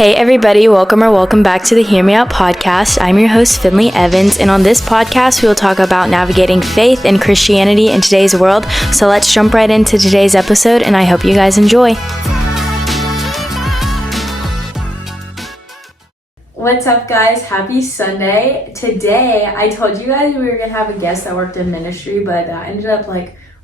Hey everybody, welcome back to the Hear Me Out podcast. I'm your host, Finley Evans, and on this podcast, we will talk about navigating faith and Christianity in today's world. So let's jump right into today's episode, and I hope you guys enjoy. What's up, guys? Happy Sunday. Today, I told you guys we were going to have a guest that worked in ministry, but that ended up,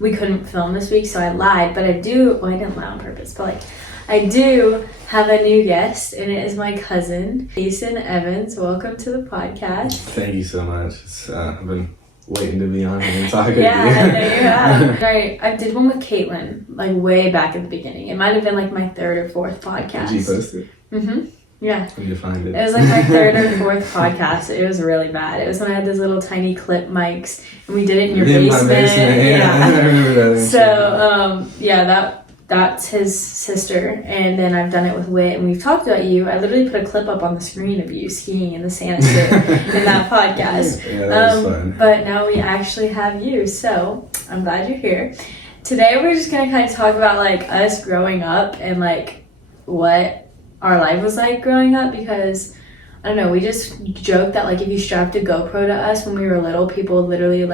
we couldn't film this week, so I lied. But I didn't lie on purpose, but, I do have a new guest, and it is my cousin, Kasen Evans. Welcome to the podcast. Thank you so much. I've been waiting to be on here and talk with you. Yeah, there you have. Right, I did one with Caitlin, way back at the beginning. It might have been my third or fourth podcast. Did you post it? Mm-hmm. Yeah. When did you find it? It was my third or fourth podcast. It was really bad. It was when I had those little tiny clip mics, and we did it in your basement. My basement. Yeah. I remember that. So, that's his sister, and then I've done it with Whit, and we've talked about you. I literally put a clip up on the screen of you skiing in the Santa suit in that podcast. Yeah, that was fun. But now we actually have you, so I'm glad you're here. Today we're just gonna kind of talk about us growing up and what our life was like growing up, because I don't know, we just joked that if you strapped a GoPro to us when we were little, people would literally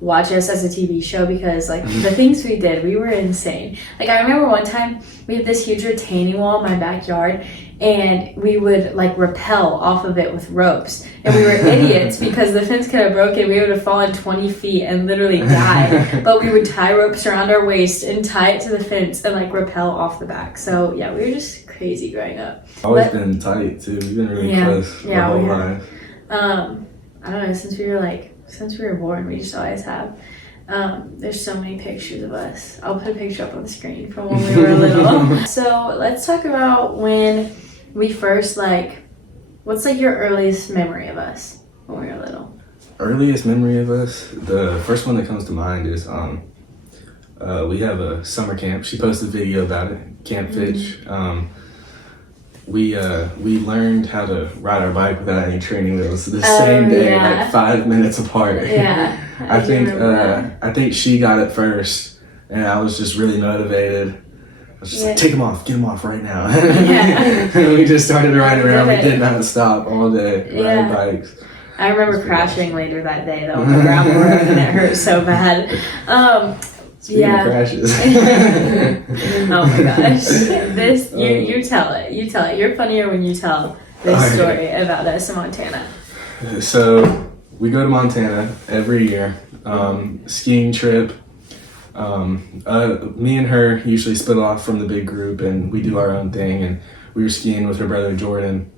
watch us as a TV show, because the things we did, we were insane. I remember one time we had this huge retaining wall in my backyard, and we would rappel off of it with ropes, and we were idiots because the fence could have broken. We would have fallen 20 feet and literally died. But we would tie ropes around our waist and tie it to the fence and rappel off the back. So yeah, we were just crazy growing up. Always been tight too. We've been really close our whole life. I don't know, since we were born, we just always have. There's so many pictures of us. I'll put a picture up on the screen from when we were little. So let's talk about when we first, what's your earliest memory of us when we were little? Earliest memory of us? The first one that comes to mind is we have a summer camp. She posted a video about it, Camp Fitch. We learned how to ride our bike without any training wheels the same day, 5 minutes apart. Yeah, I think she got it first, and I was just really motivated. I was just take them off, get them off right now. And we just started riding around. We didn't have to stop all day riding bikes. I remember crashing later that day though on the gravel road, and it hurt so bad. Speaking of crashes. Oh my gosh. You tell it. You're funnier when you tell this story about us in Montana. So we go to Montana every year, skiing trip. Me and her usually split off from the big group, and we do our own thing, and we were skiing with her brother Jordan,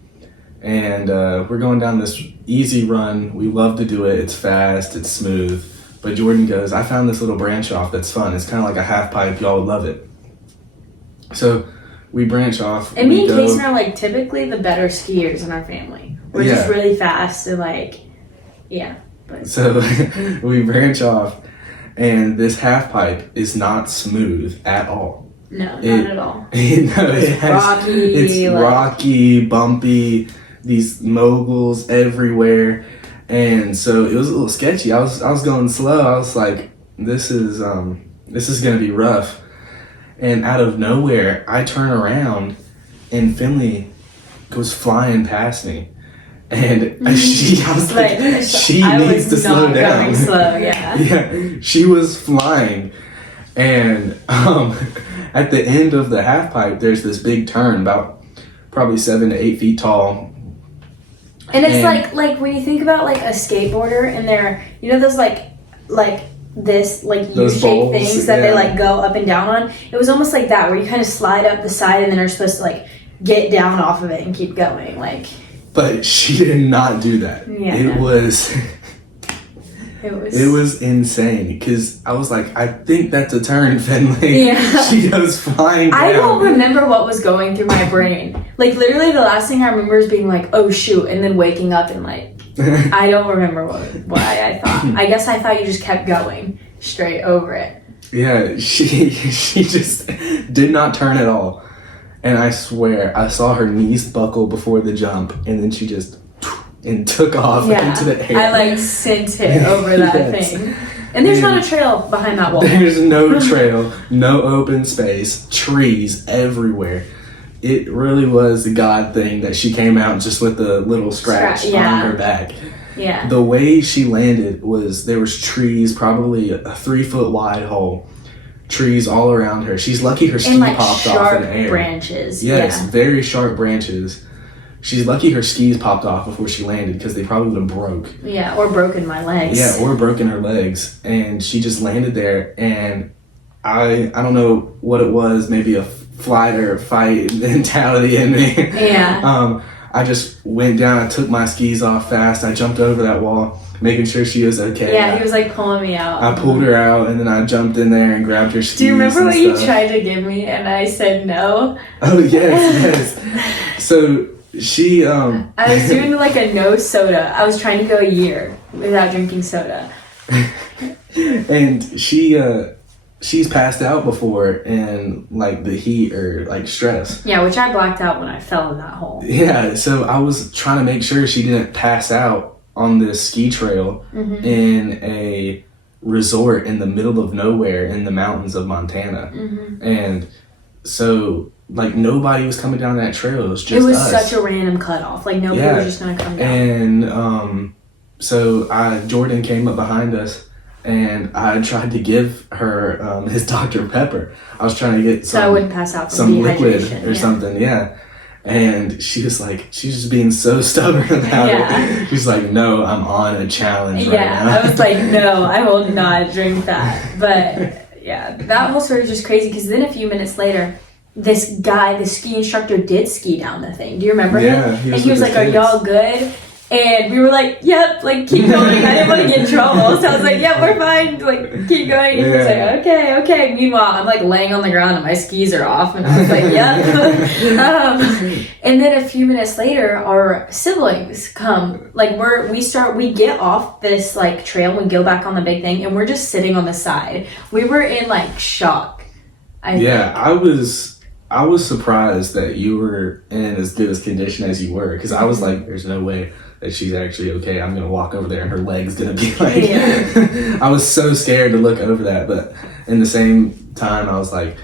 and we're going down this easy run. We love to do it. It's fast, it's smooth. But Jordan goes, I found this little branch off that's fun. It's kind of like a half pipe. Y'all would love it. So we branch off. And me and Kasen are typically the better skiers in our family. We're just really fast and But. So we branch off, and this half pipe is not smooth at all. No, not at all. It's rocky, bumpy, these moguls everywhere. And so it was a little sketchy. I was going slow. I was like, this is gonna be rough. And out of nowhere, I turn around, and Finley goes flying past me. And she needs to slow down. Going slow, yeah. Yeah, she was flying, and at the end of the half pipe, there's this big turn, about probably 7 to 8 feet tall. And it's like when you think about a skateboarder, and they're those this U-shaped things that they go up and down on. It was almost like that, where you kind of slide up the side and then are supposed to get down off of it and keep going But she did not do that. Yeah, it was insane, because I was like, I think that's a turn, Finley. Yeah. She goes flying down. I don't remember what was going through my brain. Literally the last thing I remember is being oh shoot, and then waking up and I don't remember why I thought. I guess I thought you just kept going straight over it. Yeah, she just did not turn at all. And I swear, I saw her knees buckle before the jump, and then she just and took off into the air. I sent it over that thing. And there's not a trail behind that wall. There's no trail, no open space, trees everywhere. it really was a God thing that she came out just with a little scratch on her back. Yeah. The way she landed was there was trees, probably a 3-foot wide hole, trees all around her. She's lucky her ski popped off in the air. Branches. Yes, very sharp branches. She's lucky her skis popped off before she landed because they probably would have broke. Yeah, or broken my legs. Yeah, or broken her legs. And she just landed there, and I don't know what it was, maybe a flight or fight mentality in me. Yeah. I just went down, I took my skis off fast, I jumped over that wall, making sure she was okay. Yeah, he was like pulling me out. I pulled her out, and then I jumped in there and grabbed her skis. Do you remember what you tried to give me and I said no? Oh, yes. So she I was doing like a no soda. I was trying to go a year without drinking soda. And she's passed out before in like the heat or like stress. Yeah, which I blacked out when I fell in that hole. Yeah, so I was trying to make sure she didn't pass out on this ski trail in a resort in the middle of nowhere in the mountains of Montana. And so like nobody was coming down that trail. It was just us. Such a random cutoff. Like nobody was just gonna come down. And so Jordan came up behind us, and I tried to give her his Dr. Pepper. I was trying to get so I wouldn't pass out from some liquid or something. And she was just being so stubborn about it. She's like, no, I'm on a challenge right now. I was like, no, I will not drink that. But yeah, that whole story is just crazy because then a few minutes later, this guy, the ski instructor, did ski down the thing. Do you remember him? He was like, are y'all good? And we were like, yep, like, keep going. I didn't want to get in trouble. So I was like, yeah, we're fine. Like, keep going. And he was like, okay. Meanwhile, I'm like laying on the ground and my skis are off. And I was like, yep. And then a few minutes later, our siblings come. Like, we get off this, like, trail and go back on the big thing. And we're just sitting on the side. We were in, like, shock. I was surprised that you were in as good as condition as you were. Because I was like, there's no way that she's actually okay. I'm gonna walk over there and her leg's gonna be like I was so scared to look over that, but in the same time I was like,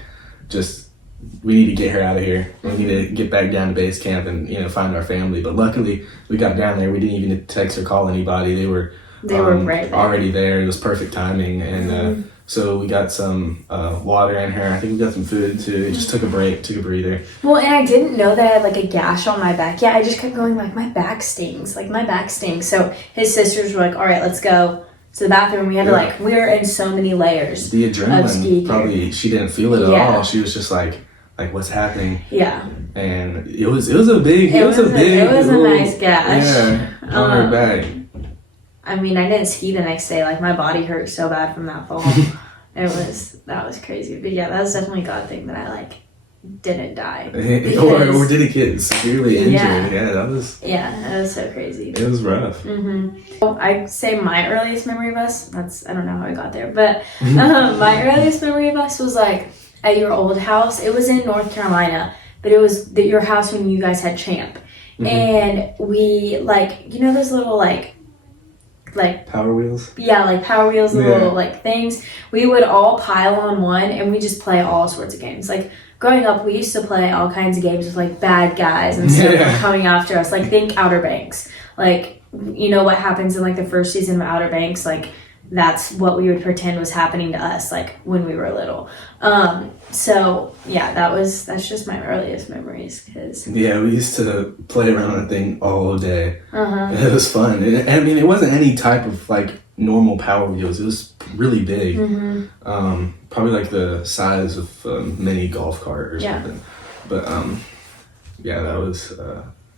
we need to get her out of here. We need to get back down to base camp and find our family. But luckily we got down there. We didn't even text or call anybody. They were right there. Already there. It was perfect timing. And so we got some water in her. I think we got some food too. It just took a breather. Well, and I didn't know that I had like a gash on my back. Yeah, I just kept going like, my back stings. So his sisters were like, all right, let's go to the bathroom. We had to we were in so many layers. The adrenaline, probably she didn't feel it at all. She was just like what's happening? Yeah. And it was a nice gash. Yeah, on her back. I mean, I didn't ski the next day. Like, my body hurt so bad from that fall. That was crazy. But yeah, that was definitely a God thing that I, like, didn't die. or did it get severely injured? Yeah, that was so crazy. It was rough. I'd say my earliest memory of us, I don't know how I got there, but my earliest memory of us was, like, at your old house. It was in North Carolina, but it was your house when you guys had Champ. And we, like, those little, like power wheels? Yeah, like power wheels and little like things. We would all pile on one and we just play all sorts of games. Like growing up, we used to play all kinds of games with like bad guys and stuff coming after us. Like think Outer Banks. Like, what happens in like the first season of Outer Banks, like that's what we would pretend was happening to us like when we were little. So yeah, that's just my earliest memories. We used to play around that thing all day. It was fun. It wasn't any type of like normal power wheels. It was really big. Probably like the size of a mini golf cart or something. But that was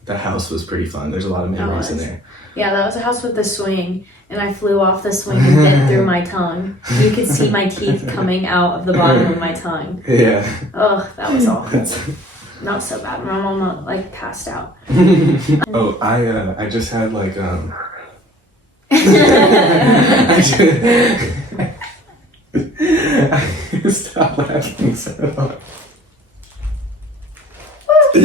that house was pretty fun. There's a lot of memories in there. Yeah, that was a house with the swing, and I flew off the swing and bit through my tongue. You could see my teeth coming out of the bottom of my tongue. Yeah. Oh, that was awful. Not so bad. My mom like passed out. I just had like Stop laughing so hard. I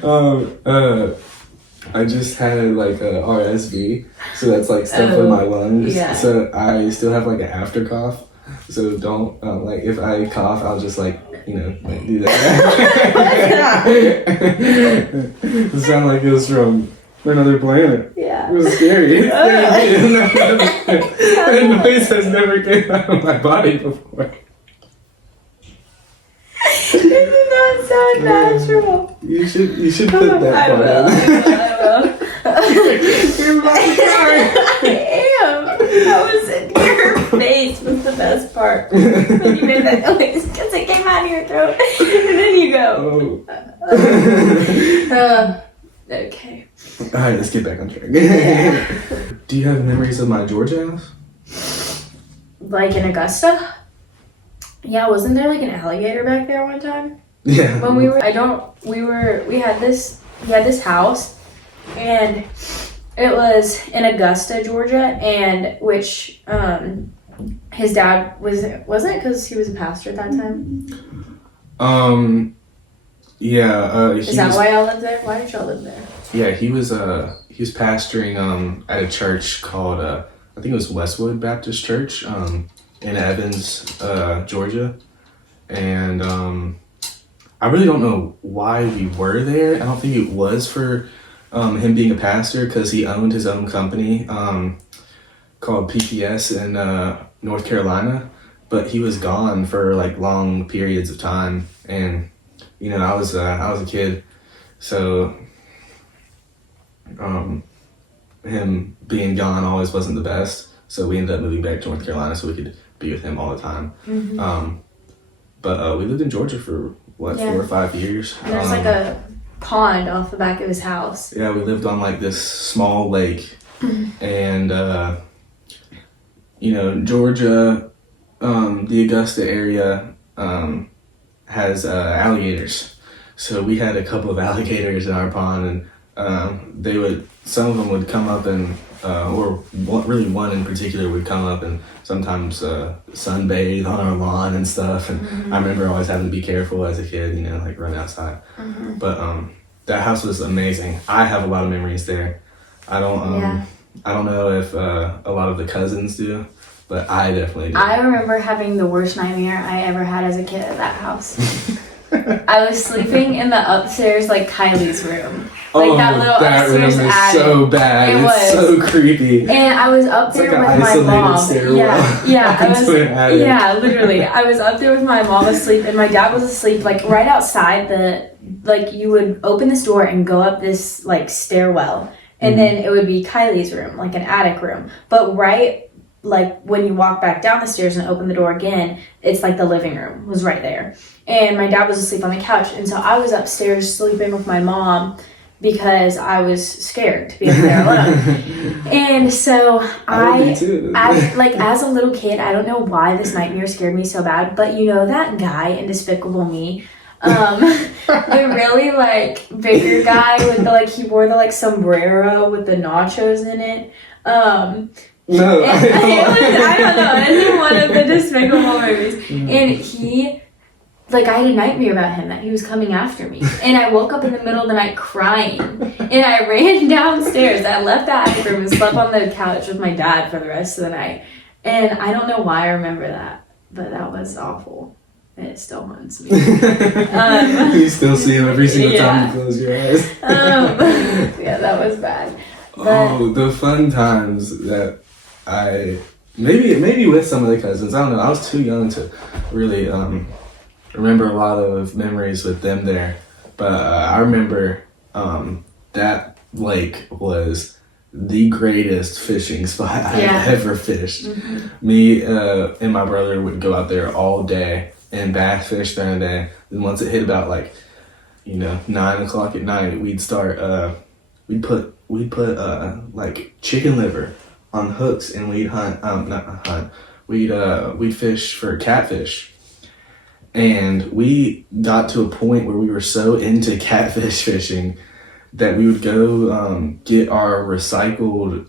don't know. I just had like a RSV, so that's like stuff in my lungs. Yeah. So I still have like an after cough. So don't, like, if I cough, I'll just, like, like, do that. It sounded like it was from another planet. Yeah. It was scary. That noise has never came out of my body before. It did not sound natural. You should put that I part will. in. You're my I am. That was in your face was the best part. When you made that noise because it came out of your throat. And then you go. Okay. Alright, let's get back on track. Do you have memories of my Georgia house? Like in Augusta? Yeah, wasn't there like an alligator back there one time? Yeah. When we had this house, and it was in Augusta, Georgia, and which his dad wasn't because he was a pastor at that time. Yeah. Is that why y'all lived there? Why did y'all live there? Yeah, he was pastoring at a church called I think it was Westwood Baptist Church in Evans, Georgia, and I really don't know why we were there. I don't think it was for him being a pastor, because he owned his own company called PPS in North Carolina, but he was gone for like long periods of time, and I was a kid, so him being gone always wasn't the best. So we ended up moving back to North Carolina so we could be with him all the time. Mm-hmm. But we lived in Georgia for 4 or 5 years. And there's like a pond off the back of his house. Yeah, we lived on like this small lake, and Georgia, the Augusta area has alligators. So we had a couple of alligators in our pond, and some of them would come up and really one in particular would come up and sometimes sunbathe on our lawn and stuff. And I remember always having to be careful as a kid, like run outside. But that house was amazing. I have a lot of memories there. I don't know if a lot of the cousins do, but I definitely do. I remember having the worst nightmare I ever had as a kid at that house. I was sleeping in the upstairs, like Kylie's room. Like that little that room upstairs is attic. so bad. It's so creepy. And I was up there like with my mom. Stairwell. Yeah, literally. I was up there with my mom asleep, and my dad was asleep, like right outside you would open this door and go up this like stairwell, and then it would be Kylie's room, like an attic room. But right, like when you walk back down the stairs and open the door again, it's like the living room was right there. And my dad was asleep on the couch, and so I was upstairs sleeping with my mom because I was scared to be up there alone. And so as a little kid, I don't know why this nightmare scared me so bad, but that guy in Despicable Me, the really like bigger guy with the he wore the sombrero with the nachos in it. No, I don't know. It's in one of the Despicable movies, and he. I had a nightmare about him, that he was coming after me. And I woke up in the middle of the night crying. And I ran downstairs. I left the attic room and slept on the couch with my dad for the rest of the night. And I don't know why I remember that, but that was awful. And it still haunts me. You still see him every single time you close your eyes. Yeah, that was bad. But, the fun times that maybe with some of the cousins. I don't know. I was too young to really remember a lot of memories with them there, but I remember that lake was the greatest fishing spot I've ever fished. Me and my brother would go out there all day and bass fish during the day. And once it hit about 9 o'clock at night, we'd start we'd put chicken liver on hooks, and we'd we'd fish for catfish. And we got to a point where we were so into catfish fishing that we would go get our recycled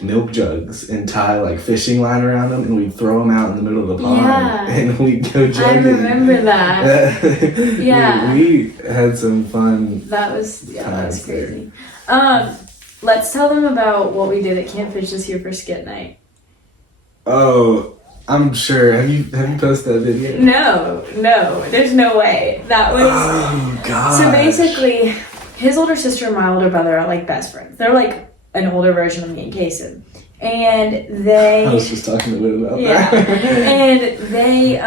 milk jugs and tie fishing line around them, and we'd throw them out in the middle of the pond, and we'd go jugging. I remember that. Yeah. We had some fun. That was crazy. Let's tell them about what we did at Camp Fish this year for skit night. Oh, I'm sure. Have you posted that video? No, there's no way. That was. Oh God. So basically, his older sister and my older brother are like best friends. They're like an older version of me and Kasen. And they. I was just talking to Whit about yeah. that. And they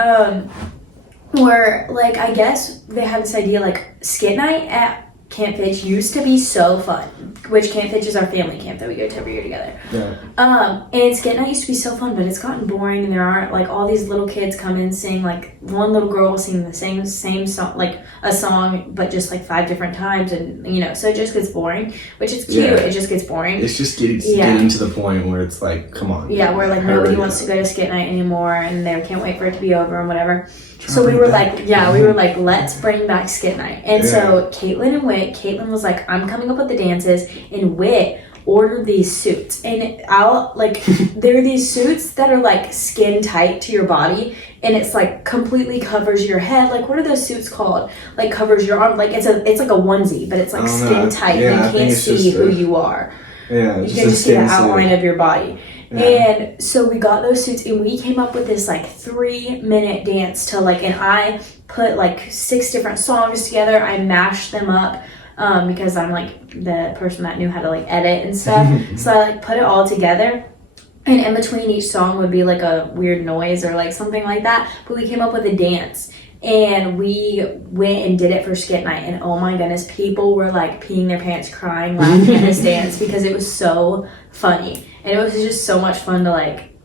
were like, I guess they had this idea like skit night at Camp Fitch used to be so fun, which Camp Fitch is our family camp that we go to every year together. Yeah. And skit night used to be so fun, but it's gotten boring, and there aren't like all these little kids come in sing like one little girl will sing the same song, like a song, but just like 5 different times, and you know, so it just gets boring, which is cute. Yeah. It just gets boring. It's just getting to the point where it's like, come on. Yeah, where like nobody wants to go to skit night anymore, and they can't wait for it to be over and whatever. So we were like, let's bring back skit night. And so Caitlin was like, I'm coming up with the dances, and Whit ordered these suits. And there are these suits that are like skin tight to your body, and it's like completely covers your head. Like, what are those suits called? Like covers your arm. Like it's like a onesie, but it's like skin tight. Yeah, you can't see who you are. Yeah, you can just see the outline of your body. Yeah. And so we got those suits, and we came up with this like 3-minute dance to like, and I put like 6 different songs together. I mashed them up because I'm like the person that knew how to like edit and stuff. So I like put it all together, and in between each song would be like a weird noise or like something like that. But we came up with a dance. And we went and did it for skit night, and oh my goodness, people were like peeing their pants, crying, laughing at this dance because it was so funny, and it was just so much fun to like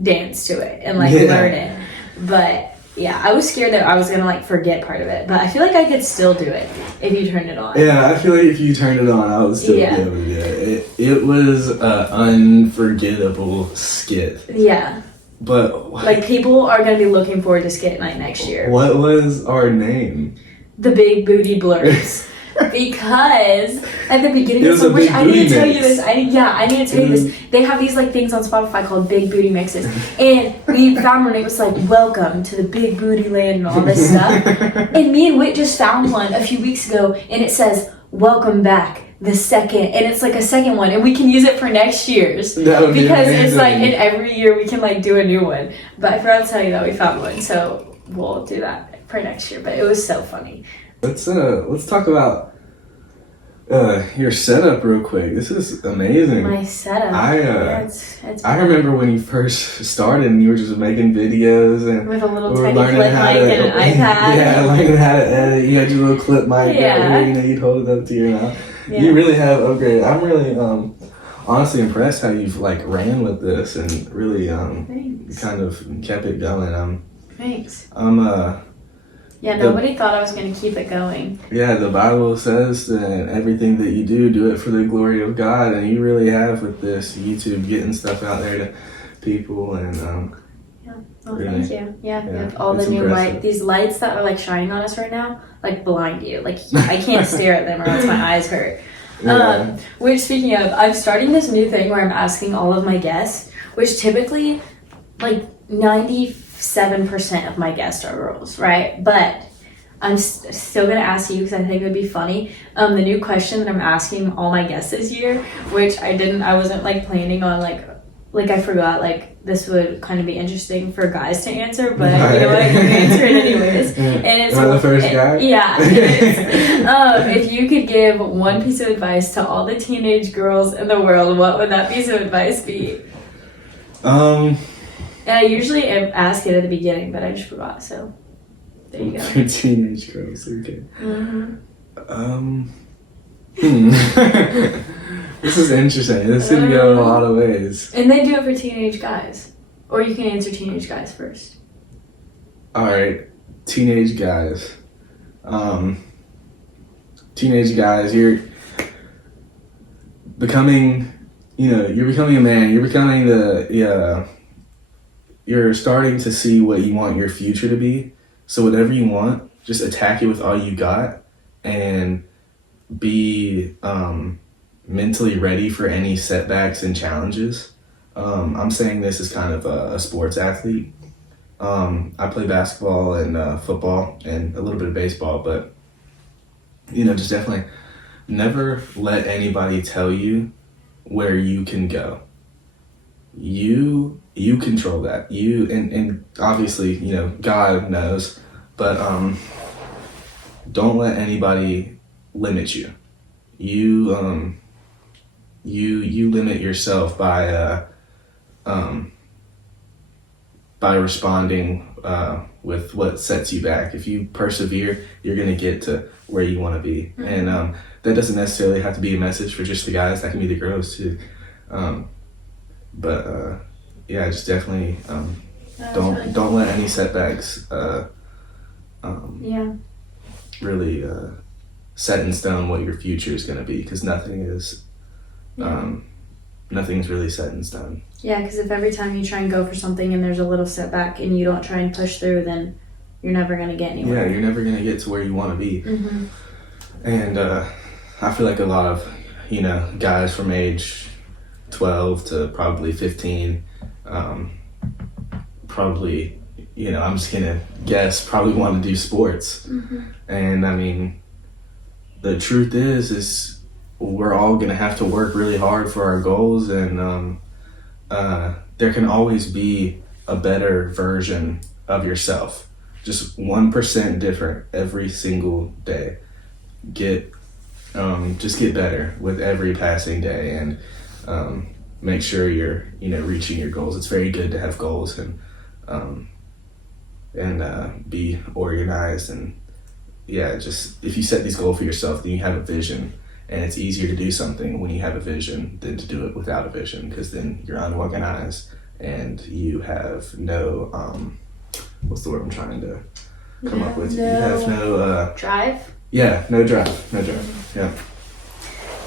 dance to it and like learn it. But yeah, I was scared that I was gonna like forget part of it, but I feel like I could still do it if you turned it on. Yeah, I feel like if you turned it on, I would still be able to do it. It was an unforgettable skit. Yeah. But like people are gonna be looking forward to skit night next year. What was our name? The Big Booty Blurs. Because at the beginning of the song, which I need to tell you this. I need to tell you this. They have these like things on Spotify called Big Booty Mixes, and we found one. It was like "Welcome to the Big Booty Land" and all this stuff. And me and Whit just found one a few weeks ago, and it says "Welcome back." The second, and it's like a second one, and we can use it for next year's because it's like in every year we can like do a new one. But I forgot to tell you that we found one, so we'll do that for next year. But it was so funny. Let's talk about your setup real quick. This is amazing. My setup. I remember when you first started and you were just making videos and with a little tiny clip mic and an iPad. Yeah, learning how to edit. You had your little clip mic out here. You know, you'd hold it up to your mouth. Yeah. You really have upgraded. I'm really honestly impressed how you've like ran with this and really kind of kept it going. Thanks. Yeah, nobody thought I was going to keep it going. Yeah, the Bible says that everything that you do it for the glory of God, and you really have with this YouTube getting stuff out there to people and really, thank you. Yeah, all the new lights, these lights that are like shining on us right now, like blind you. Like I can't stare at them or else my eyes hurt. Yeah. Which, speaking of, I'm starting this new thing where I'm asking all of my guests, which typically like 97% of my guests are girls, right? But I'm still gonna ask you because I think it would be funny. The new question that I'm asking all my guests this year, which I wasn't like planning on like I forgot, like this would kind of be interesting for guys to answer, but you know what, I can answer it anyways. And it's the first guy? Yeah. If you could give one piece of advice to all the teenage girls in the world, what would that piece of advice be? And I usually ask it at the beginning, but I just forgot, so there you go. For teenage girls, okay. This is interesting. This could go a lot of ways. And then do it for teenage guys. Or you can answer teenage guys first. Alright, teenage guys. Teenage guys, you're becoming a man. You're starting to see what you want your future to be. So whatever you want, just attack it with all you got and be mentally ready for any setbacks and challenges. I'm saying this as kind of a sports athlete. I play basketball and football and a little bit of baseball, but just definitely never let anybody tell you where you can go. you control that. You and obviously, you know, God knows, but don't let anybody limit you. You you limit yourself by responding with what sets you back. If you persevere, you're gonna get to where you want to be, and that doesn't necessarily have to be a message for just the guys. That can be the girls too. But yeah, just definitely don't let any setbacks really set in stone what your future is going to be, because nothing's really set in stone. Yeah, because if every time you try and go for something and there's a little setback and you don't try and push through, then you're never going to get anywhere. Yeah, you're never going to get to where you want to be. Mm-hmm. And I feel like a lot of, you know, guys from age 12 to probably 15 probably, you know, I'm just going to guess, probably want to do sports. Mm-hmm. And I mean, the truth is we're all going to have to work really hard for our goals, and there can always be a better version of yourself, just 1% different every single day. Just get better with every passing day, and make sure you're, you know, reaching your goals. It's very good to have goals and be organized, and yeah, just if you set these goals for yourself, then you have a vision, and it's easier to do something when you have a vision than to do it without a vision, because then you're unorganized and you have no what's the word I'm trying to come up with? You have no drive. Yeah, no drive. Yeah.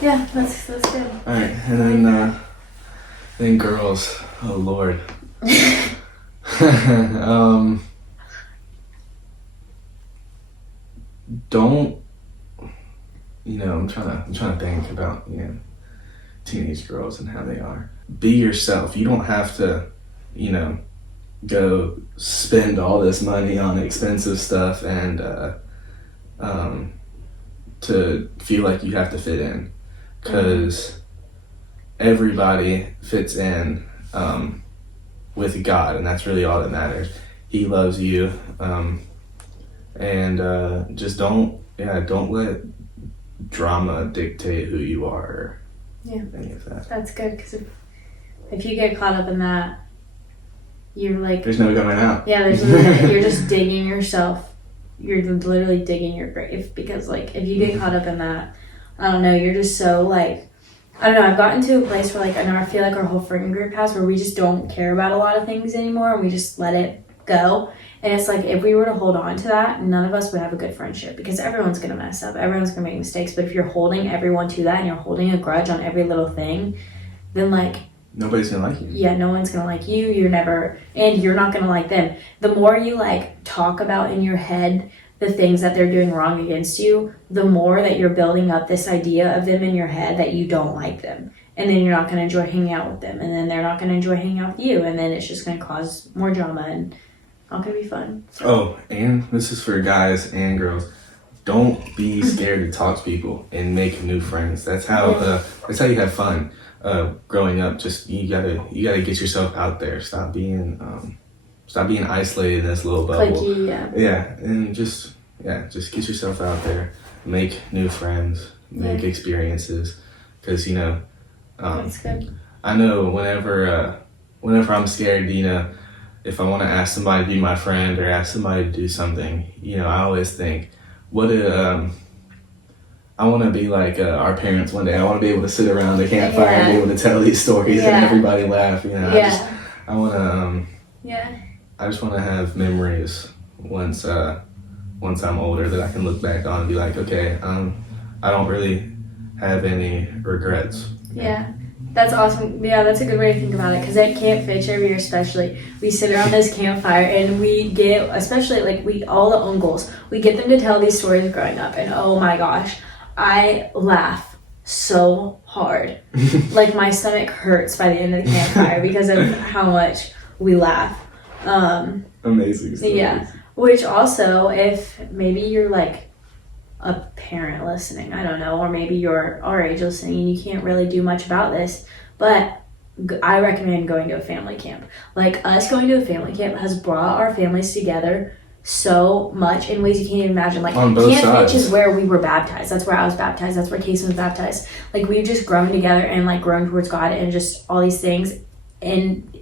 Yeah, that's good. All right, and then girls. Oh Lord. Don't, you know, I'm trying to think about, you know, teenage girls and how they are. Be yourself. You don't have to, you know, go spend all this money on expensive stuff and to feel like you have to fit in, because everybody fits in with God, and that's really all that matters. He loves you, and just don't let drama dictate who you are or any of that. That's good, because if you get caught up in that, you're like, there's no coming out. Yeah, you're just digging yourself. You're literally digging your grave, because like if you get caught up in that, I don't know, you're just so like, I don't know, I've gotten to a place where like I know I feel like our whole friend group has, where we just don't care about a lot of things anymore, and we just let it go. And it's like, if we were to hold on to that, none of us would have a good friendship, because everyone's gonna mess up, everyone's gonna make mistakes. But if you're holding everyone to that and you're holding a grudge on every little thing, then like nobody's gonna like you. Yeah, no one's gonna like you. You're not gonna like them. The more you like talk about in your head the things that they're doing wrong against you, the more that you're building up this idea of them in your head that you don't like them. And then you're not gonna enjoy hanging out with them, and then they're not gonna enjoy hanging out with you, and then it's just gonna cause more drama and not gonna be fun. So. Oh, and this is for guys and girls. Don't be scared to talk to people and make new friends. That's how you have fun. Growing up, just you gotta get yourself out there. Stop being isolated in this little bubble. Clicky, and just get yourself out there. Make new friends. Make experiences. Because you know, that's good. I know whenever I'm scared, you know, if I want to ask somebody to be my friend or ask somebody to do something, you know, I always think, I want to be like our parents one day. I want to be able to sit around the campfire and be able to tell these stories and everybody laugh. You know, I just want to have memories once I'm older that I can look back on and be like, okay, I don't really have any regrets. Yeah. That's awesome. Yeah, that's a good way to think about it, because at Camp Fitch every year especially, we sit around this campfire and we get, especially like all the uncles, we get them to tell these stories growing up, and oh my gosh, I laugh so hard. Like my stomach hurts by the end of the campfire because of how much we laugh. Amazing stories. Yeah, which also, if maybe you're like a parent listening, I don't know, or maybe you're our age listening and you can't really do much about this, but I recommend going to a family camp. Like, us going to a family camp has brought our families together so much in ways you can't even imagine. Like, On both Camp sides. Fitch is where we were baptized. That's where I was baptized. That's where Kasen was baptized. Like, we've just grown together and like grown towards God and just all these things. And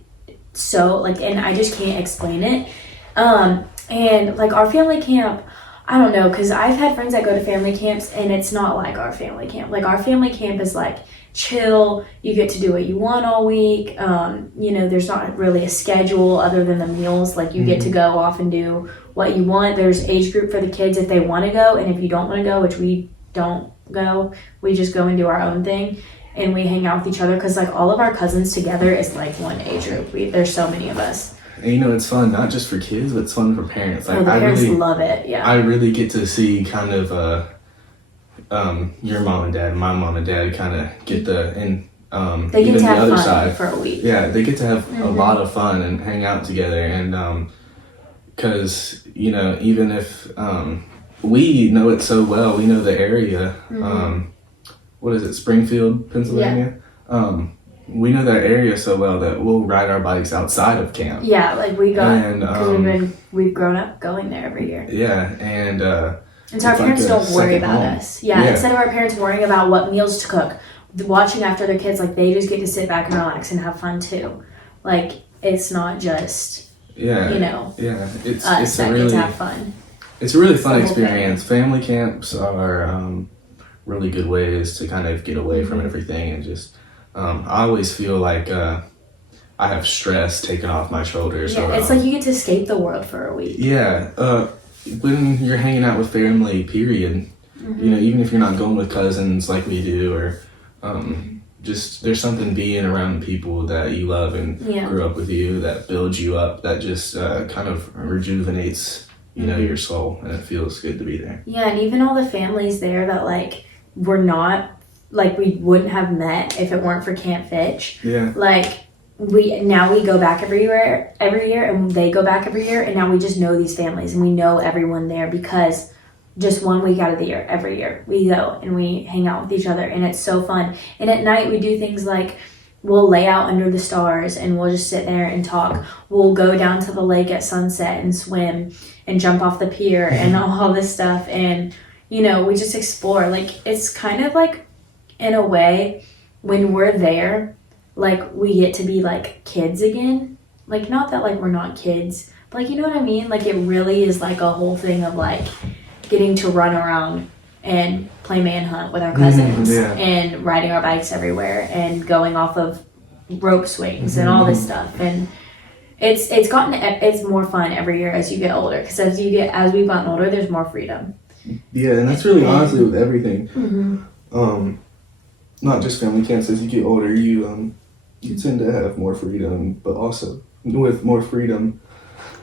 so like, and I just can't explain it. And like our family camp, I don't know, because I've had friends that go to family camps and it's not like our family camp. Like, our family camp is like chill, you get to do what you want all week. You know, there's not really a schedule other than the meals. Like, you get to go off and do what you want. There's age group for the kids if they want to go, and if you don't want to go, which we don't go, we just go and do our own thing, and we hang out with each other, because like all of our cousins together is like one age group. There's so many of us. And you know, it's fun not just for kids, but it's fun for parents. Like, The parents love it. Yeah, I really get to see kind of your mom and dad, my mom and dad, kind of get they get even to the have other fun side for a week. Yeah, they get to have a lot of fun and hang out together, and because you know, even if we know it so well, we know the area. What is it, Springfield, Pennsylvania? We know that area so well that we'll ride our bikes outside of camp. Yeah, like we got, And, because we've grown up going there every year. Yeah, and so our parents don't worry about us. Yeah, instead of our parents worrying about what meals to cook, watching after their kids, like they just get to sit back and relax and have fun too. Like, it's not just, you know, it's us that get to have fun. It's a really fun experience. Family camps are really good ways to kind of get away from everything and just. I always feel like I have stress taken off my shoulders. Yeah, it's like you get to escape the world for a week. Yeah, when you're hanging out with family, period, you know, even if you're not going with cousins like we do, or just there's something being around people that you love and grew up with you that builds you up, that just kind of rejuvenates, you know, your soul, and it feels good to be there. Yeah, and even all the families there that like we're not, like we wouldn't have met if it weren't for Camp Fitch. Yeah. Like we go back every year, and they go back every year, and now we just know these families and we know everyone there because just 1 week out of the year, every year we go and we hang out with each other, and it's so fun. And at night we do things like we'll lay out under the stars and we'll just sit there and talk. We'll go down to the lake at sunset and swim and jump off the pier and all this stuff, and you know, we just explore. Like, it's kind of like, in a way, when we're there, like we get to be like kids again. Like, not that like we're not kids, but like, you know what I mean? Like, it really is like a whole thing of like getting to run around and play manhunt with our cousins and riding our bikes everywhere and going off of rope swings and all this stuff. And it's more fun every year as you get older, because as we've gotten older, there's more freedom. Yeah, and that's really honestly with everything. Not just family camps. As you get older, you tend to have more freedom, but also with more freedom,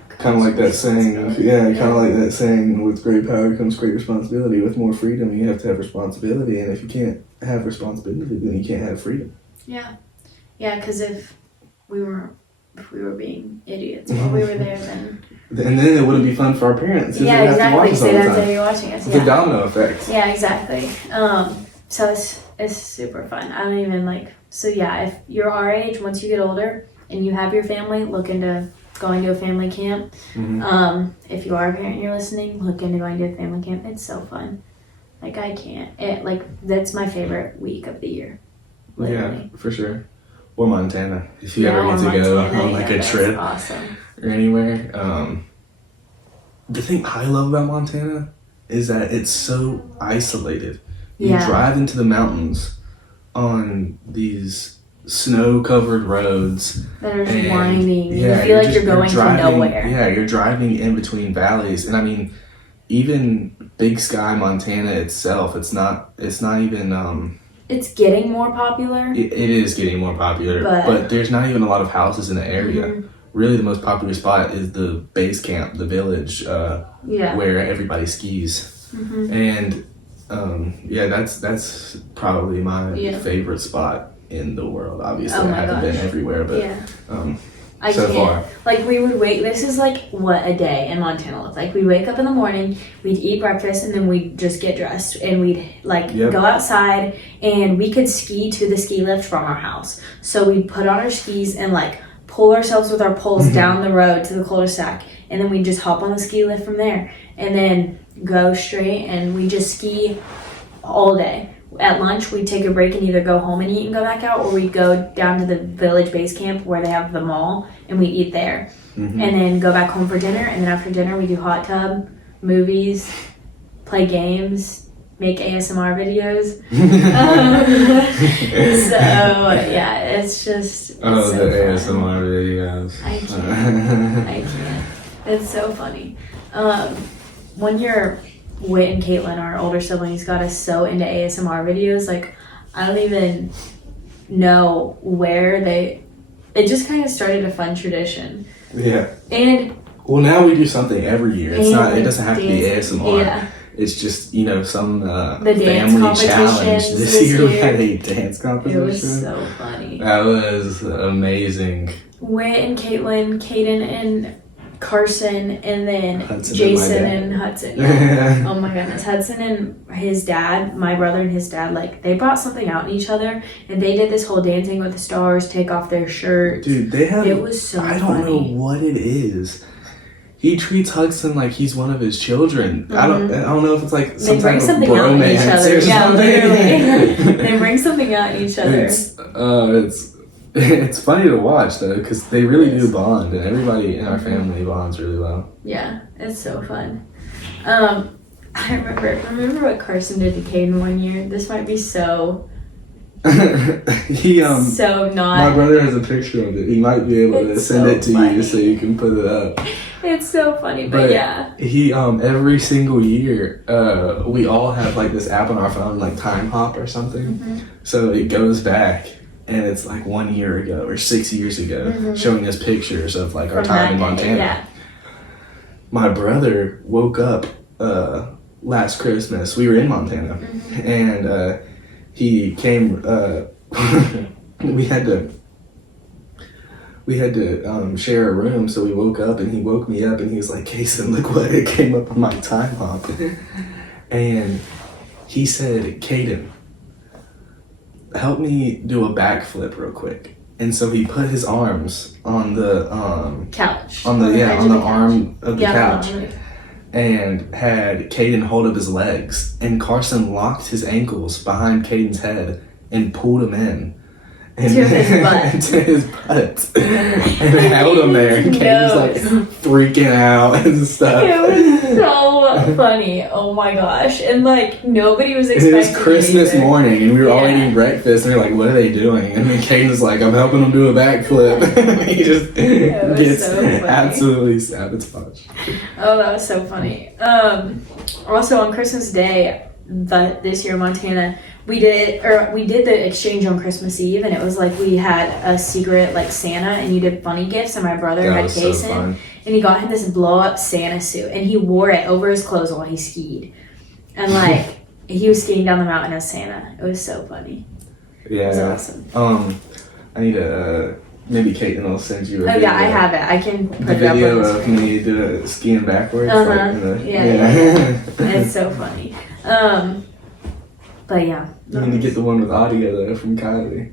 kind of like that saying. Kind of like that saying, with great power comes great responsibility. With more freedom, you have to have responsibility, and if you can't have responsibility, then you can't have freedom. Yeah, because if we were being idiots while we were there, then. And then it wouldn't be fun for our parents. Yeah, exactly. So that's why you're watching us. It's a domino effect. Yeah, exactly. So it's super fun. I don't even like. So yeah, if you're our age, once you get older and you have your family, look into going to a family camp. If you are a parent and you're listening, look into going to a family camp. It's so fun. Like, I can't. That's my favorite week of the year. Literally. Yeah, for sure. Or Montana, if you ever get to go on like a trip or anywhere. The thing I love about Montana is that it's so isolated. You drive into the mountains on these snow-covered roads that are just winding. You feel like you're going to nowhere. Yeah, you're driving in between valleys, and I mean, even Big Sky, Montana itself, it's not even. It's getting more popular. It is getting more popular, but there's not even a lot of houses in the area. Really, the most popular spot is the base camp, the village, where everybody skis, and. That's probably my favorite spot in the world. Obviously, I haven't been everywhere, but I so can't. far. Like, we would wake, this is like what a day in Montana looked like. We'd wake up in the morning, we'd eat breakfast, and then we'd just get dressed. And we'd like go outside, and we could ski to the ski lift from our house. So we'd put on our skis and like pull ourselves with our poles down the road to the cul-de-sac. And then we'd just hop on the ski lift from there. And then go straight, and we just ski all day. At lunch, we'd take a break and either go home and eat and go back out, or we'd go down to the village base camp where they have the mall, and we'd eat there. And then go back home for dinner, and then after dinner, we do hot tub, movies, play games, make ASMR videos. So, yeah, it's just... It's the so ASMR videos. I can't. It's so funny. One year... Whit and Caitlin, our older siblings, got us so into ASMR videos. Like, I don't even know where it just kind of started a fun tradition. Yeah. And well, now we do something every year. It's not. It doesn't have to be ASMR. Yeah. It's just some the family challenge. This year we had a dance competition. It was so funny. That was amazing. Whit and Caitlin, Caden and Carson, and then Hudson Jason and Hudson. Yeah. Oh my goodness. Hudson and his dad, my brother and his dad, like, they brought something out in each other, and they did this whole dancing with the stars, take off their shirts. Dude, they have... It was so I don't know what it is. He treats Hudson like he's one of his children. I don't know if it's like some type of bromance or something. Yeah, literally. They bring something out in each other. It's funny to watch though, because they really do bond, and everybody in our family bonds really well. Yeah, it's so fun. I remember what Carson did to Caden one year. This might be so so not. My brother has a picture of it. He might be able to send it to you so you can put it up. It's so funny, but yeah. He every single year, we all have like this app on our phone, like Time Hop or something. So it goes back. And it's like 1 year ago or 6 years ago, showing us pictures of like our time in Montana. Yeah. My brother woke up last Christmas. We were in Montana, and he came. we had to share a room, so we woke up, and he woke me up, and he was like, "Kasen, look what it came up on my time hop," and he said, "Caden, help me do a backflip real quick." And so he put his arms on the couch. On the arm of the couch. And had Caden hold up his legs. And Carson locked his ankles behind Caden's head and pulled him in. And to his butt. To his butt. And held him there. And Caden was like freaking out and stuff. It was so funny. Oh my gosh. And like nobody was expecting it. It was Christmas morning, and we were all eating breakfast, and we were like, what are they doing? And then Caden was like, I'm helping them do a backflip. And he just gets so absolutely sabotaged. Oh, that was so funny. Also on Christmas Day, this year in Montana, we did the exchange on Christmas Eve, and it was like we had a secret like Santa, and you did funny gifts, and my brother had Kasen, and he got him this blow up Santa suit, and he wore it over his clothes while he skied, and like he was skiing down the mountain as Santa. It was so funny. Yeah, it was awesome. I need to maybe Caitlin will send you a video. Yeah, I have it. I can put the it up video of me skiing backwards. Yeah. It's so funny. But yeah. You need to get the one with audio though from Kylie.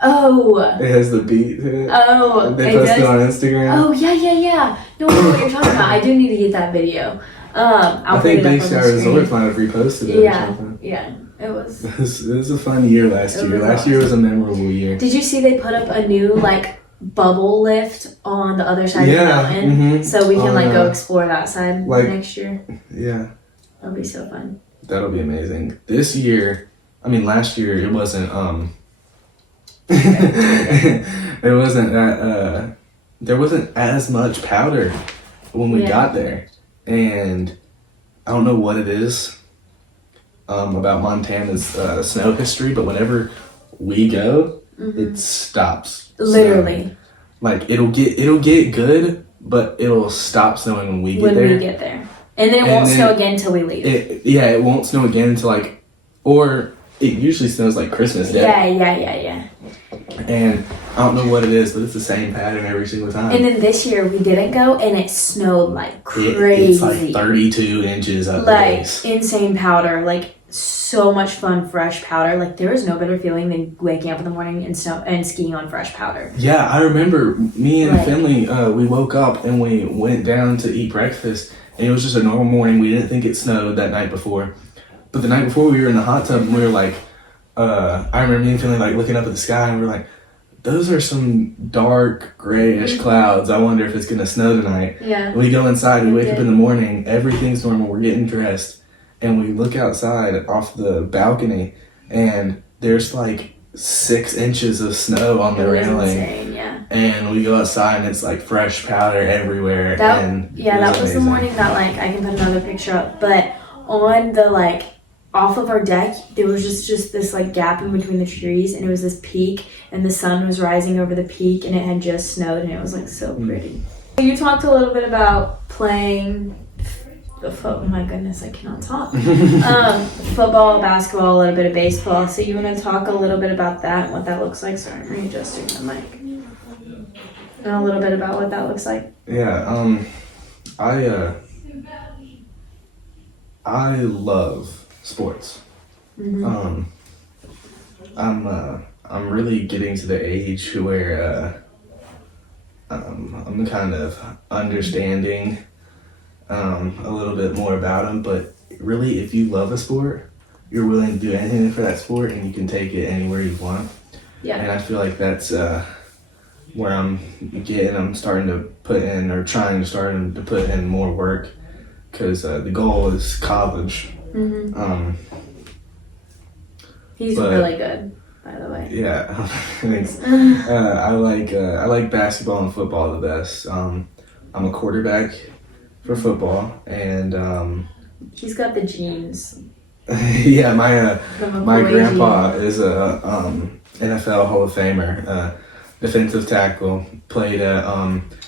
Oh. It has the beat to it. Oh. They posted it on Instagram. Oh yeah. No, I know what you're talking about. I do need to get that video. I think Big Sky Resorts might have reposted it or something. Yeah. It was a fun year last year. Last year was a memorable year. Did you see they put up a new like bubble lift on the other side of the mountain? So we can go explore that side next year. Yeah. That'll be so fun. That'll be amazing. Last year it wasn't it wasn't that there wasn't as much powder when we got there. And I don't know what it is about Montana's snow history, but whenever we go, it stops. Literally. Snowing. Like it'll get good, but it'll stop snowing when we get there. And then it won't snow again until we leave. It won't snow again until or it usually snows like Christmas Day. Yeah. And I don't know what it is, but it's the same pattern every single time. And then this year we didn't go, and it snowed like crazy. It's like 32 inches up like base. Insane powder, like so much fun, fresh powder. Like there is no better feeling than waking up in the morning and skiing on fresh powder. Yeah, I remember me and Finley. We woke up and we went down to eat breakfast, and it was just a normal morning. We didn't think it snowed that night before, but the night before we were in the hot tub and we were like, I remember me and Finley like looking up at the sky and we were like, those are some dark grayish clouds. I wonder if it's gonna snow tonight. Yeah. We go inside, we wake up in the morning, everything's normal, we're getting dressed, and we look outside off the balcony, and there's like 6 inches of snow on the railing. Insane, yeah. And we go outside and it's like fresh powder everywhere. That was was the morning that like I can put another picture up, but on the like off of our deck, there was just this like gap in between the trees, and it was this peak, and the sun was rising over the peak, and it had just snowed, and it was like so pretty. You talked a little bit about playing the oh my goodness, I cannot talk. Football, basketball, a little bit of baseball. So you want to talk a little bit about that and what that looks like? Sorry, I'm readjusting the mic. And a little bit about what that looks like. Yeah, I love sports. Mm-hmm. I'm really getting to the age where I'm kind of understanding a little bit more about them. But really, if you love a sport, you're willing to do anything for that sport, and you can take it anywhere you want. Yeah. And I feel like that's where I'm starting to put in, or starting to put in more work, because the goal is college. Mm-hmm. He's really good, by the way. Yeah, thanks. I like basketball and football the best. I'm a quarterback for football, and he's got the genes. Yeah, my grandpa is a NFL Hall of Famer, defensive tackle. Played at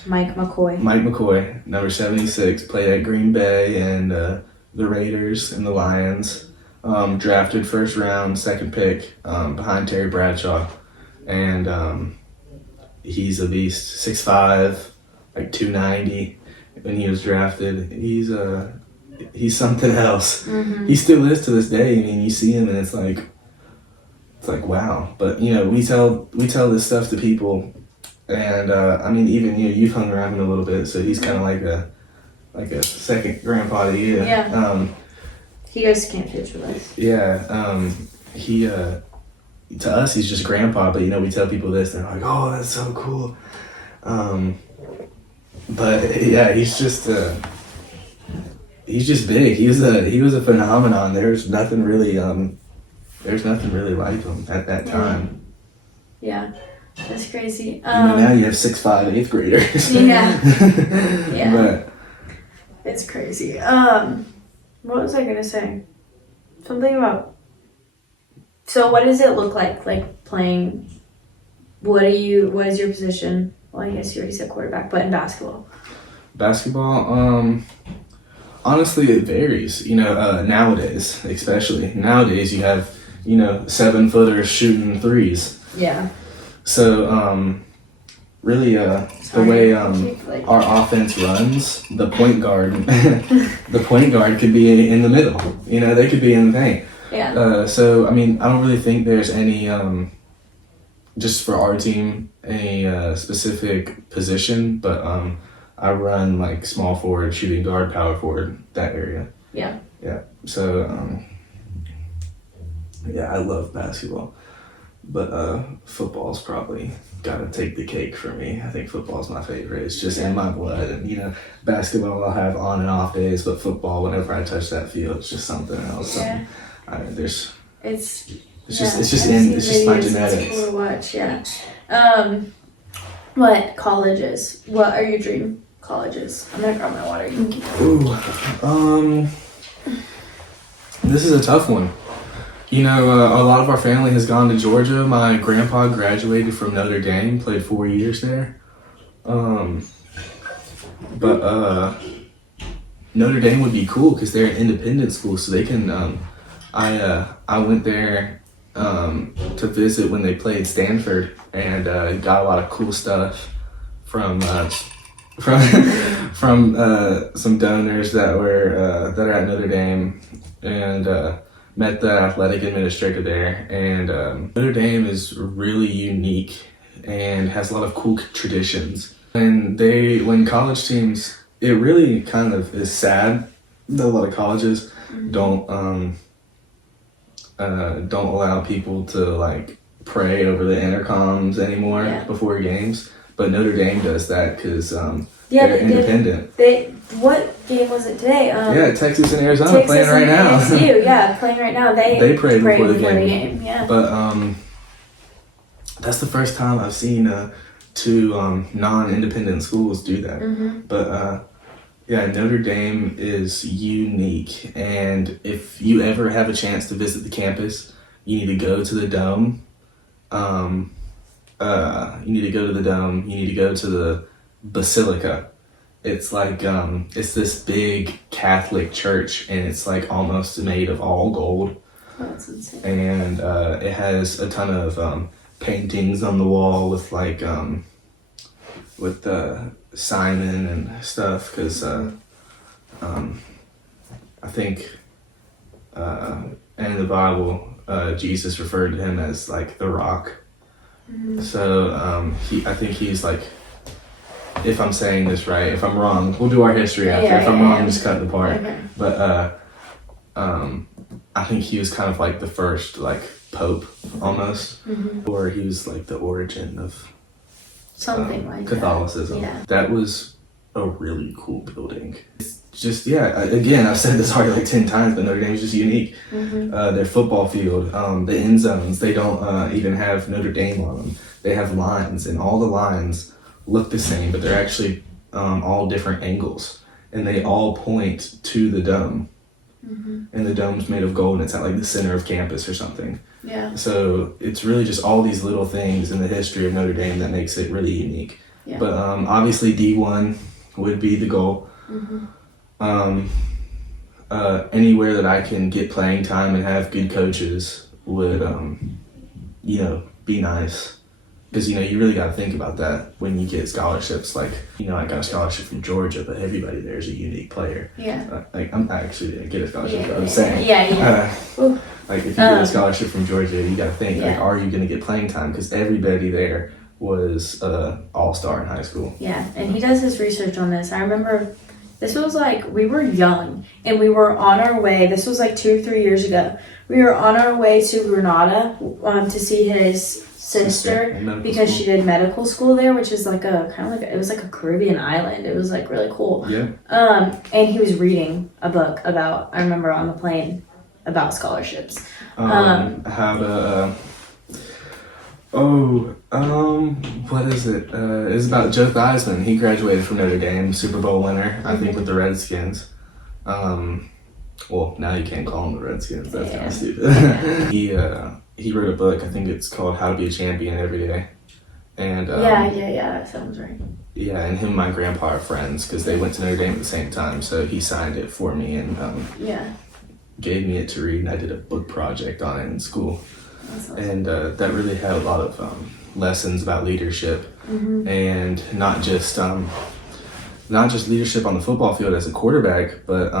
Mike McCoy, number 76. Played at Green Bay and the Raiders and the Lions. Drafted first round, second pick, behind Terry Bradshaw, and he's a beast. 6'5", like 290 when he was drafted. He's something else. Mm-hmm. He still is to this day. I mean, you see him and it's like wow. But we tell this stuff to people, and I mean, even you've hung around him a little bit, so he's kind of like a second grandpa to you. Yeah. He goes to Camp Pitch with us. Yeah, he to us he's just grandpa, but we tell people this, they're like, oh, that's so cool. But yeah, he's just big. He was a phenomenon. There's nothing really like him at that time. Yeah, that's crazy. Now you have 6'5" 8th graders. Yeah, yeah. But it's crazy. What was I gonna say? Something about. So what does it look like playing? What is your position? Well, I guess you already said quarterback, but in basketball. Basketball, honestly, it varies. Nowadays, especially nowadays, you have 7-footers shooting threes. Yeah. So, really, the way our offense runs, the point guard could be in the middle. They could be in the paint. Yeah. So I mean, I don't really think there's any just for our team any specific position, but I run like small forward, shooting guard, power forward, that area. Yeah. Yeah. So yeah, I love basketball, but football's probably gotta take the cake for me. I think football's my favorite. It's just in my blood, and basketball I'll have on and off days, but football, whenever I touch that field, it's just something else. Yeah. It's just my genetics. It's cool to watch. Yeah. What colleges? What are your dream colleges? I'm gonna grab my water. You can keep going. This is a tough one. A lot of our family has gone to Georgia. My grandpa graduated from Notre Dame, played 4 years there. But Notre Dame would be cool because they're an independent school, so they can. I went there to visit when they played Stanford, and got a lot of cool stuff from from some donors that are at Notre Dame, and met the athletic administrator there. And Notre Dame is really unique and has a lot of cool traditions. When college teams, it really kind of is sad that a lot of colleges don't allow people to like pray over the intercoms anymore before games. But Notre Dame does that because they're independent. What game was it today? Texas and Arizona playing right now. Playing right now. They pray before the game. Yeah. But that's the first time I've seen two non-independent schools do that. But Notre Dame is unique, and if you ever have a chance to visit the campus, you need to go to the Dome. You need to go to the Dome. You need to go to the Basilica. It's like it's this big Catholic church, and it's like almost made of all gold. Oh, that's insane. And it has a ton of paintings on the wall with like with Simon and stuff, because I think in the Bible Jesus referred to him as like the rock. So I think he's like, if I'm saying this right, if I'm wrong, we'll do our history after. If I'm wrong, just cut the part. Okay. But I think he was kind of like the first like pope almost, or he was like the origin of something like Catholicism. That. Yeah. That was a really cool building. It's just again, I've said this already like 10 times, but Notre Dame's just unique. Their football field, the end zones, they don't even have Notre Dame on them. They have lines, and all the lines look the same, but they're actually all different angles, and they all point to the dome. And the dome's made of gold, and it's at like the center of campus or something. Yeah. So it's really just all these little things in the history of Notre Dame that makes it really unique. Yeah. But obviously D1 would be the goal. Anywhere that I can get playing time and have good coaches would be nice. Because, you really got to think about that when you get scholarships. Like, I got a scholarship from Georgia, but everybody there is a unique player. Yeah. I actually didn't get a scholarship, but I'm saying. Like, if you get a scholarship from Georgia, you got to think, like, are you going to get playing time? Because everybody there was all-star in high school. Yeah, and he does his research on this. I remember this was like, we were young, and we were on our way. This was like 2 or 3 years ago. We were on our way to Granada to see his sister because she did medical school there, which is like it was like a Caribbean island. It was like really cool. Yeah. And he was reading a book about, I remember on the plane, about scholarships. What is it? It's about Joe Theismann. He graduated from Notre Dame, Super Bowl winner, I think, with the Redskins. Well, now you can't call them the Redskins. That's kind of stupid. He wrote a book. I think it's called How to Be a Champion Every Day. And that sounds right. Yeah, and him and my grandpa are friends because they went to Notre Dame at the same time. So he signed it for me and gave me it to read. And I did a book project on it in school. Awesome. And that really had a lot of lessons about leadership, and not just leadership on the football field as a quarterback, but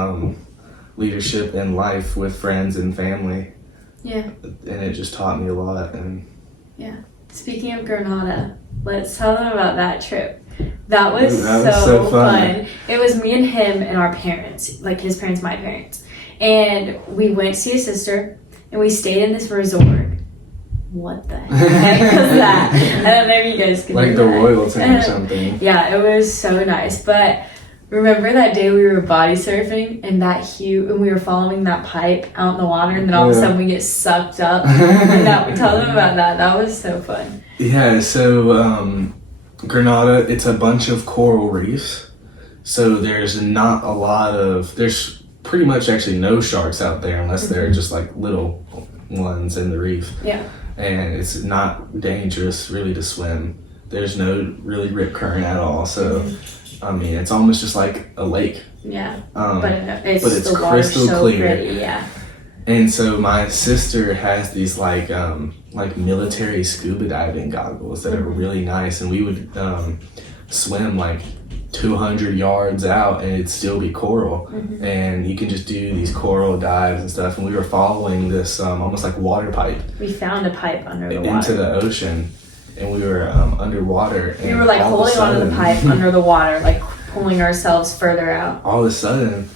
leadership in life with friends and family. Yeah. And it just taught me a lot. And speaking of Granada, let's tell them about that trip. That was so fun. It was me and him and our parents, like his parents, my parents. And we went to see his sister, and we stayed in this resort. What the heck was that? I don't know if you guys can like the Royalton or something. Yeah, it was so nice. But remember that day we were body surfing and and we were following that pipe out in the water, and then all of a sudden we get sucked up. And tell them about that. That was so fun. Yeah, so Granada, it's a bunch of coral reefs. So there's there's pretty much actually no sharks out there unless they're just like little ones in the reef. Yeah. And it's not dangerous really to swim. There's no really rip current at all. So, I mean, it's almost just like a lake. Yeah. But it's crystal clear. Pretty, yeah. And so my sister has these like military scuba diving goggles that are really nice, and we would swim like 200 yards out and it'd still be coral, and you can just do these coral dives and stuff. And we were following this almost like water pipe. We found a pipe under the water into the ocean, and we were underwater. And we were like holding onto the pipe under the water, like pulling ourselves further out. All of a sudden,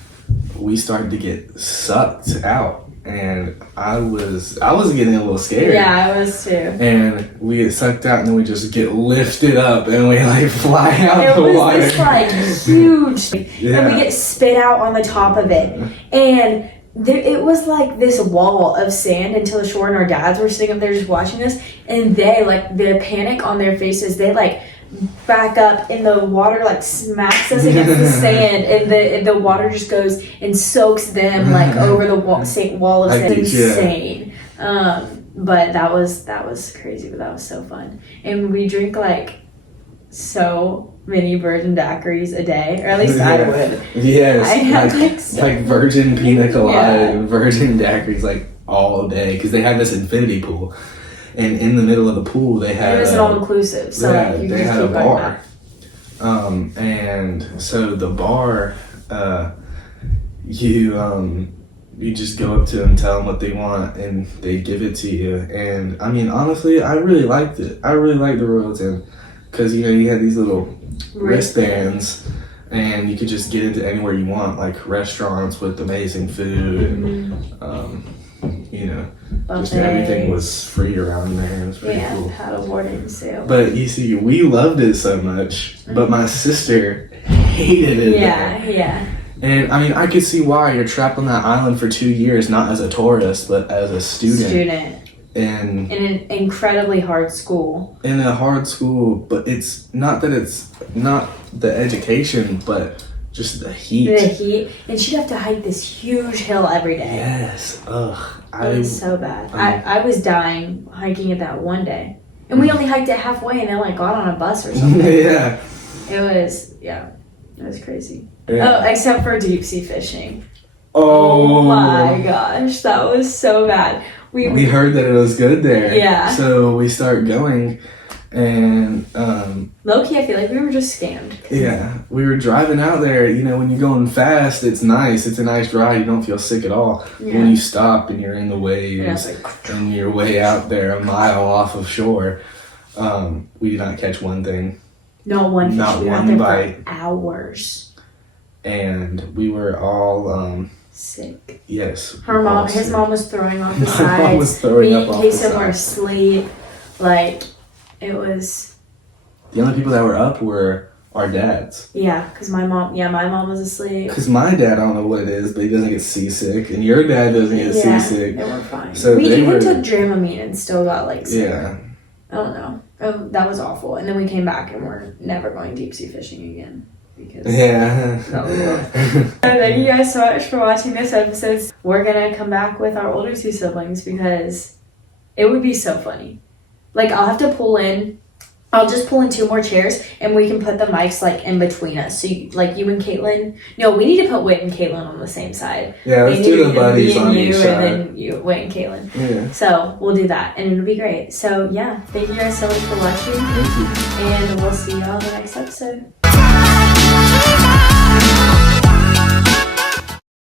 we started to get sucked out. And I was getting a little scared. Yeah, I was too. And we get sucked out, and then we just get lifted up, and we like fly out the water. It was this like huge, and we get spit out on the top of it, and it was like this wall of sand until the shore, and our dads were sitting up there just watching us, and they like the panic on their faces. They like back up, and the water like smacks us against the sand, and the water just goes and soaks them like over the wall of sand. It's insane. But that was crazy, but that was so fun. And we drink like so many virgin daiquiris a day, or at least I would. Yes, I had like virgin pina colada and virgin daiquiris like all day, because they have this infinity pool. And in the middle of the pool, they had... It was an all-inclusive, so like, you they can had a keep bar. And so the bar, you just go up to them, tell them what they want, and they give it to you. And I mean, honestly, I really liked it. I really liked the Royal Tin, because you had these little wristbands, and you could just get into anywhere you want, like restaurants with amazing food, and just everything was free around there. It was pretty cool. Had a boarding sale. But you see, we loved it so much, but my sister hated it. Yeah. And I mean, I could see why. You're trapped on that island for 2 years, not as a tourist, but as a student. And in an incredibly hard school. In a hard school, but it's not the education, but just the heat. And she'd have to hike this huge hill every day. Yes. Ugh. It was so bad. I was dying hiking it that one day. And we only hiked it halfway and then like got on a bus or something. Yeah. It was crazy. Yeah. Oh, except for deep sea fishing. Oh my gosh, that was so bad. We heard that it was good there. Yeah. So we start going, and low-key, I feel like we were just scammed. Yeah, we were driving out there. When you're going fast, it's nice. It's a nice ride. You don't feel sick at all. Yeah. When you stop and you're in the waves, and you're way out there a mile off of shore, we did not catch one thing. Not one fish. Not we were one out there bite. For hours. And we were all sick. Yes. His mom was throwing off the sides. Mom was throwing up off the sides. Me and Kasen were asleep. Like, it was... The only people that were up were our dads. Yeah, because my mom was asleep. Because my dad, I don't know what it is, but he doesn't get seasick, and your dad doesn't get seasick. Yeah, they were fine. So we even took Dramamine and still got like sick. Yeah. I don't know. Oh, that was awful. And then we came back and we're never going deep sea fishing again. Because that was rough. Thank you guys so much for watching this episode. We're going to come back with our older two siblings because it would be so funny. Like, I'll just pull in 2 more chairs and we can put the mics like in between us. So you and Caitlin. No, we need to put Whit and Caitlin on the same side. Yeah, let's do the buddies on each side. And then Whit and Caitlin. Yeah. So we'll do that and it'll be great. So yeah, thank you guys so much for watching. Thank you. And we'll see y'all in the next episode.